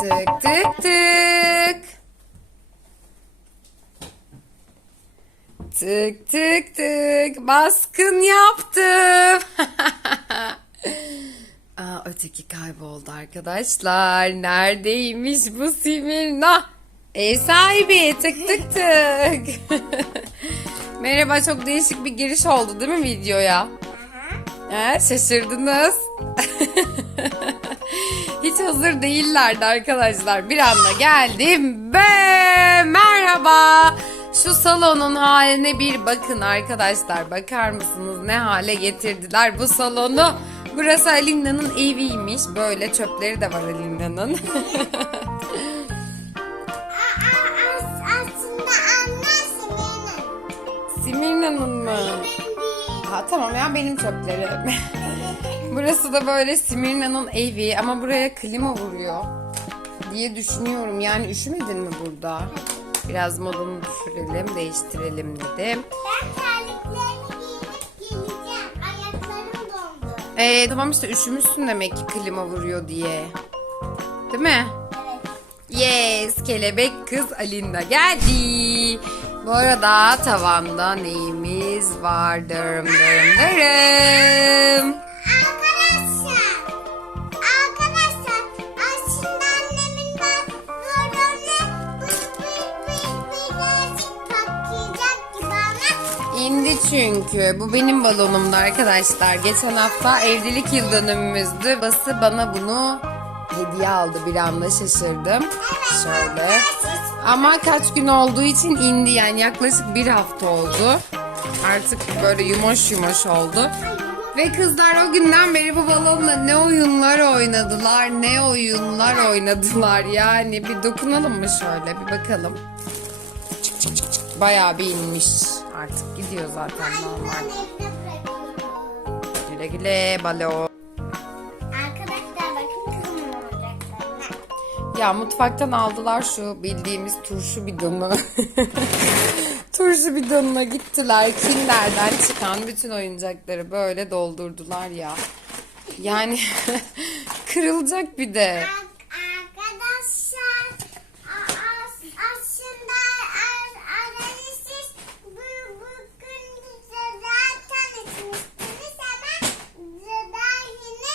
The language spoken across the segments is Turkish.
Tık tık tık. Tık tık tık. Baskın yaptım. Aa, öteki kayboldu arkadaşlar. Neredeymiş bu Simirna? Ev sahibi tık tık tık. Merhaba çok değişik bir giriş oldu değil mi videoya? He, şaşırdınız. Hiç hazır değillerdi arkadaşlar. Bir anda geldim ve merhaba. Şu salonun haline bir bakın arkadaşlar. Bakar mısınız ne hale getirdiler bu salonu? Burası Alinda'nın eviymiş. Böyle çöpleri de var Alinda'nın. Aslında benim. Simirna'nın mı? Ha, tamam ya benim çöplerim. Burası da böyle Simirna'nın evi ama buraya klima vuruyor diye düşünüyorum. Yani üşümedin mi burada? Biraz modunu düşürelim, değiştirelim dedim. Ben terliklerimi giyinip geleceğim. Ayaklarım dondu. Ee, tamam işte üşümüşsün demek ki klima vuruyor diye. Değil mi? Evet. Yes, kelebek kız Alinda geldi. Bu arada tavanda neyimiz var? Dırım dırım dırım. Çünkü. Bu benim balonumdu arkadaşlar. Geçen hafta evlilik yıl dönümümüzdü. Bası bana bunu hediye aldı. Bir anda şaşırdım. Şöyle. Ama kaç gün olduğu için indi. Yani yaklaşık bir hafta oldu. Artık böyle yumoş yumoş oldu. Ve kızlar o günden beri bu balonla ne oyunlar oynadılar, ne oyunlar oynadılar. Yani bir dokunalım mı şöyle bir bakalım. Bayağı bir inmiş. Gidiyor zaten normal. Güle güle balo. Arkadaşlar bakın kızımın oyuncaklarına. Ya mutfaktan aldılar şu bildiğimiz turşu bidonu. turşu bidonuna gittiler. Kinlerden çıkan bütün oyuncakları böyle doldurdular ya. Yani kırılacak bir de. Arkadaşlar a- as- aslında ar- arayışız bu bugün bize zaten içmiştiniz ama daha yine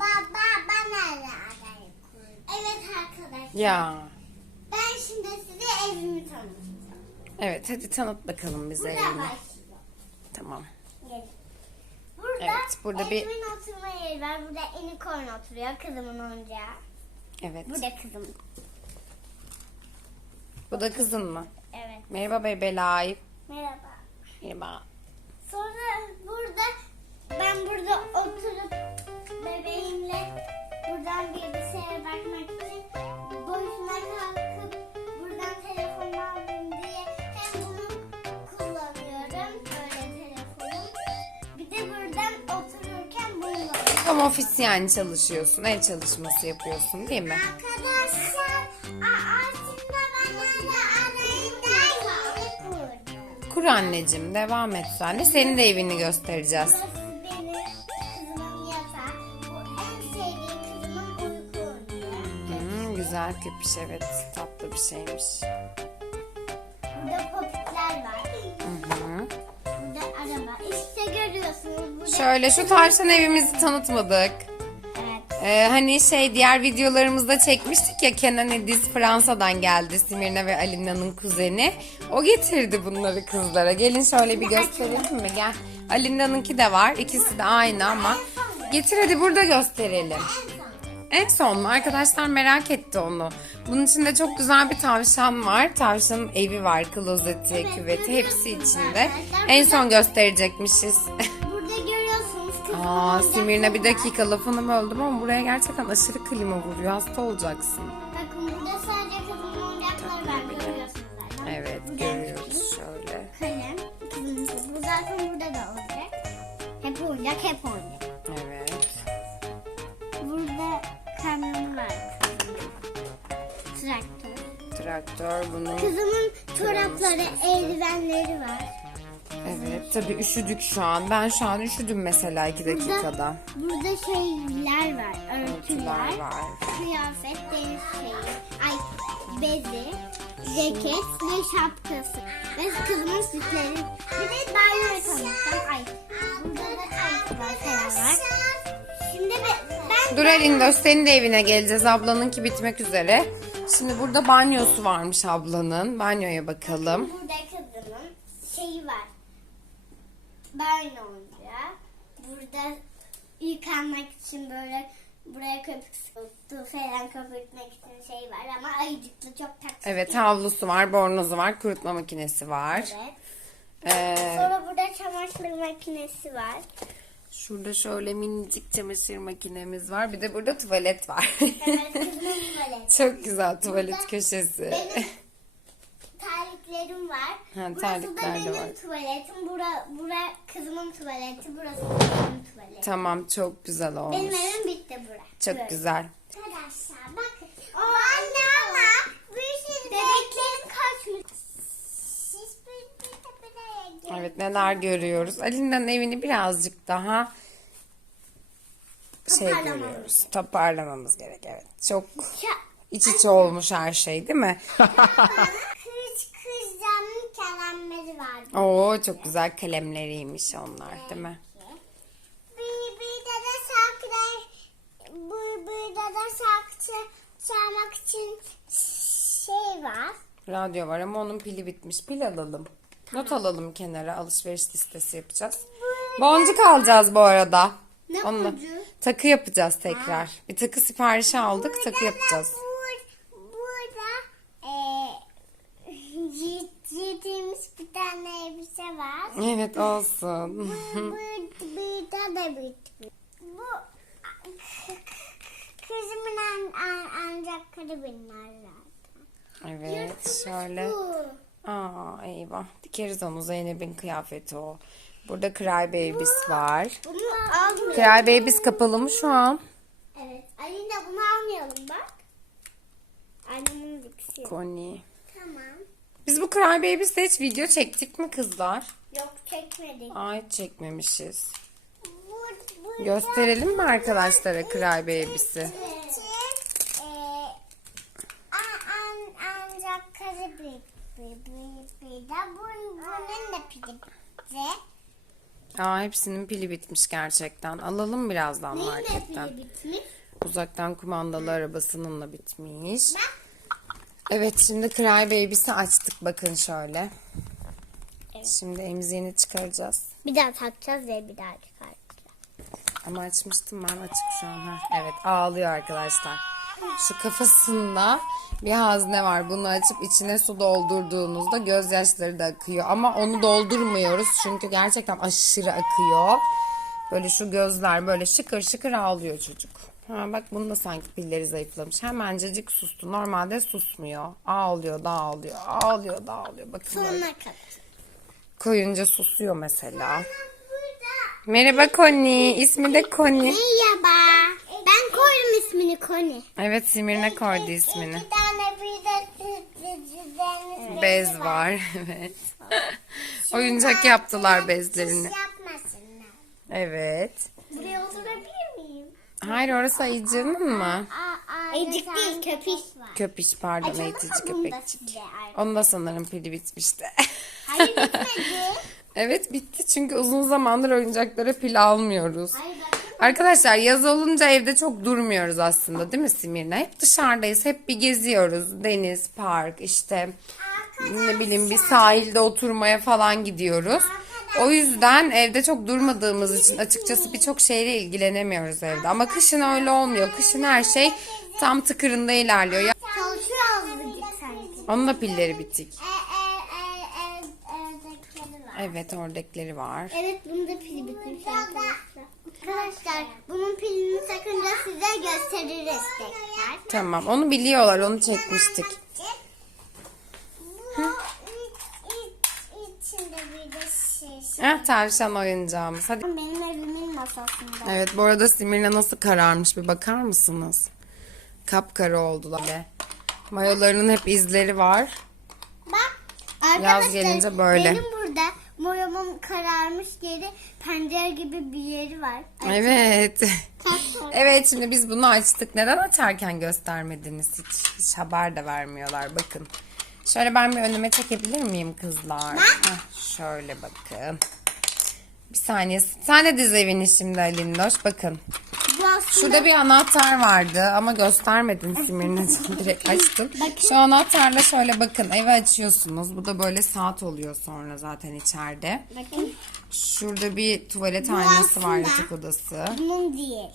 baba bana arayı Evet arkadaşlar. Ya. Ben şimdi size evimi tanıtacağım. Evet hadi tanıt bakalım bize Burada evini. başlayalım. Tamam. Gelin. Burada, Evet, burada bir- evimin oturma yeri var. Burada unicorn oturuyor. Kızımın oyuncağı. Evet. Bu da kızım. Bu da kızın mı? Evet. Merhaba Bebelay. Merhaba. Merhaba. Sonra burada ben burada oturup bebeğimle buradan bilgisayara bakmak Tam ofis yani çalışıyorsun. El çalışması yapıyorsun değil mi? Arkadaşlar aslında ben. Kur anneciğim devam et sen de. Senin de evini göstereceğiz. Hmm, güzel köpüş evet. Tatlı bir şeymiş. Şöyle şu tavşan evimizi tanıtmadık. Evet. Ee, hani şey diğer videolarımızda çekmiştik ya Kenan Ediz Fransa'dan geldi Simirna ve Alina'nın kuzeni. O getirdi bunları kızlara. Gelin şöyle bir gösterelim mi? Gel. Alina'nınki de var. İkisi de aynı ama. Getir hadi burada gösterelim. En son mu? Arkadaşlar merak etti onu. Bunun içinde çok güzel bir tavşan var. Tavşanın evi var, klozeti, küveti hepsi içinde. En son gösterecekmişiz. Aa Simirna bir dakika lafını böldüm ama buraya gerçekten aşırı klima vuruyor. Hasta olacaksın. Bakın burada sadece kızımın oyuncakları var. Görüyorsunuz zaten. Evet görüyoruz şöyle. Kalem. Bu zaten burada da olacak. Hep oyuncak, hep oyuncak. Evet. Burada kamyonu var. Traktör. Traktör bunun. Kızımın çorapları, eldivenleri var. Evet tabii üşüdük şu an. Ben şu an üşüdüm mesela iki dakikada. Burada şeyler var, Örtüler örtüler. var. kıyafet, deniz şeyi, ay bezi, ceket ve şapkası. Ve kızımın süsleri. Bir de banyo tanıtım. Ay burada da falan var. Şimdi be- ben Dur Elindoş senin de evine geleceğiz. Ablanınki bitmek üzere. Şimdi burada banyosu varmış ablanın. Banyoya bakalım. burada kızımın şeyi var. Banyo oyuncağı. Burada yıkanmak için böyle buraya köpük sıkıntı falan köpürtmek için şey var ama ayıcıklı çok tatlı. Evet havlusu var, bornozu var, kurutma makinesi var. Evet. Ee, Sonra burada çamaşır makinesi var. şurada şöyle minicik çamaşır makinemiz var. Bir de burada tuvalet var. Evet tuvaleti. Çok güzel tuvalet köşesi. Benim Ha, burası terlikler da de benim var. tuvaletim. Bura, bura kızımın tuvaleti. Burası da benim tuvaletim. Tamam çok güzel olmuş. Benim evim bitti bura. Çok Böyle. güzel. Arkadaşlar bakın. anne ama bir şey bebeklerim kaçmış. Siz bir, bir de buraya gelin. Evet neler görüyoruz. Ali'nin evini birazcık daha şey Toparlamamız görüyoruz. Toparlamamız gerek evet. Çok iç içe olmuş her şey değil mi? Kalemleri vardı. Oo çok güzel kalemleriymiş onlar değil mi? Bir, bir de de burada da çalmak için şey var. Radyo var ama onun pili bitmiş. Pil alalım. Not alalım kenara. Alışveriş listesi yapacağız. Boncuk alacağız bu arada. Ne Onunla takı yapacağız tekrar. Bir takı siparişi aldık. Takı yapacağız. Bur, burada e, giydiğimiz bir tane elbise var. Evet olsun. Bu, Bu kızımın an, an, ancak karabinler Evet şöyle. Bu. Aa eyvah. Dikeriz onu Zeynep'in kıyafeti o. Burada Cry Babies var. Bunu almayalım. Cry Babies kapalı mı şu an? Evet. Alina bunu almayalım bak. Annemin dikisi. Connie. Tamam. Biz bu Cry Babies'te hiç video çektik mi kızlar? Yok çekmedik. Hiç çekmemişiz. Bu, bu Gösterelim mi arkadaşlara Cry Babies'i? Eee, a- an, ancak karı bir bir bir bir de bu, bunun da pili bitti. Aa hepsinin pili bitmiş gerçekten. Alalım birazdan Neyin marketten. pili bitmiş? Uzaktan kumandalı arabasının da bitmiş. Bak. Evet şimdi Cry Babies'i açtık bakın şöyle. Şimdi emziğini çıkaracağız. Bir daha takacağız ve bir daha çıkartacağız. Ama açmıştım ben açık şu an. Ha, Evet ağlıyor arkadaşlar. Şu kafasında bir hazne var. Bunu açıp içine su doldurduğunuzda gözyaşları da akıyor. Ama onu doldurmuyoruz çünkü gerçekten aşırı akıyor. Böyle şu gözler böyle şıkır şıkır ağlıyor çocuk. Ha, bak bunun da sanki pilleri zayıflamış. Hemencecik sustu. Normalde susmuyor. Ağlıyor da ağlıyor. Ağlıyor da ağlıyor. Bakın böyle. Sonuna kadar. Koyunca susuyor mesela. Merhaba Connie. İsmi de Connie. Merhaba. Ben koydum ismini Koni. Evet Simirne koydu ismini. İki tane bir de Bez var. Evet. Oyuncak yaptılar bezlerini. Yapmasınlar. Evet. Buraya oturabilir miyim? Hayır orası ayıcığının mı? Ecik değil köpüş. Pardon eğitici mı bunu da köpekçik. Onun da sanırım pili bitmişti. Hayır bitmedi. evet bitti çünkü uzun zamandır oyuncaklara pil almıyoruz. Hayır. Arkadaşlar yaz olunca evde çok durmuyoruz aslında değil mi Simirne? Hep dışarıdayız. Hep bir geziyoruz. Deniz, park işte ne bileyim bir sahilde oturmaya falan gidiyoruz. O yüzden evde çok durmadığımız için açıkçası birçok şeyle ilgilenemiyoruz evde. Ama kışın öyle olmuyor. Kışın her şey tam tıkırında ilerliyor. Ya, Çalışıyor azıcık sanki. onun da pilleri bitik. E, e, e, e, evdekileri var. Evet oradakileri var. Evet bunun da pili bitmiş arkadaşlar. Arkadaşlar bunun pilini takınca size gösteririz tekrar. Tamam onu biliyorlar onu çekmiştik. Şey. Heh, tavşan oyuncağımız. Hadi. Benim evimin masasında. Evet bu arada Simirne nasıl kararmış bir bakar mısınız? Kapkara oldular. Böyle. Mayolarının hep izleri var. Bak Yaz gelince böyle. Benim Boyamam kararmış yeri pencere gibi bir yeri var. Evet. Tatlı. Evet şimdi biz bunu açtık. Neden açarken göstermediniz hiç? Hiç haber de vermiyorlar. Bakın. Şöyle ben bir önüme çekebilir miyim kızlar? Heh, şöyle bakın. Bir saniye. Sen de diz evini şimdi Alindoş. Bakın. Bu aslında Şurada bir anahtar vardı ama göstermedin Simir'in direkt açtım. Şu anahtarla şöyle bakın evi açıyorsunuz. Bu da böyle saat oluyor sonra zaten içeride. bakın Şurada bir tuvalet aynası var aslında- yatak odası. bunun değil.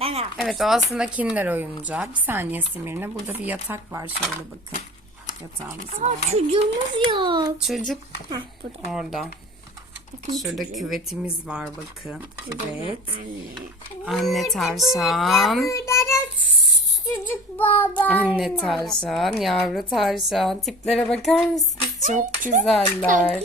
Ben aldım. Evet o aslında kinder oyuncağı. Bir saniye Simir'ine. Burada bir yatak var şöyle bakın. Yatağımız var. Çocuğumuz yok. Çocuk Heh, burada. orada. Bakın Şurada çocuğum. küvetimiz var bakın. Küvet. Anne. Anne tavşan. Burada da çocuk baba. Anne tavşan, yavru tavşan. Tiplere bakar mısınız? Çok güzeller.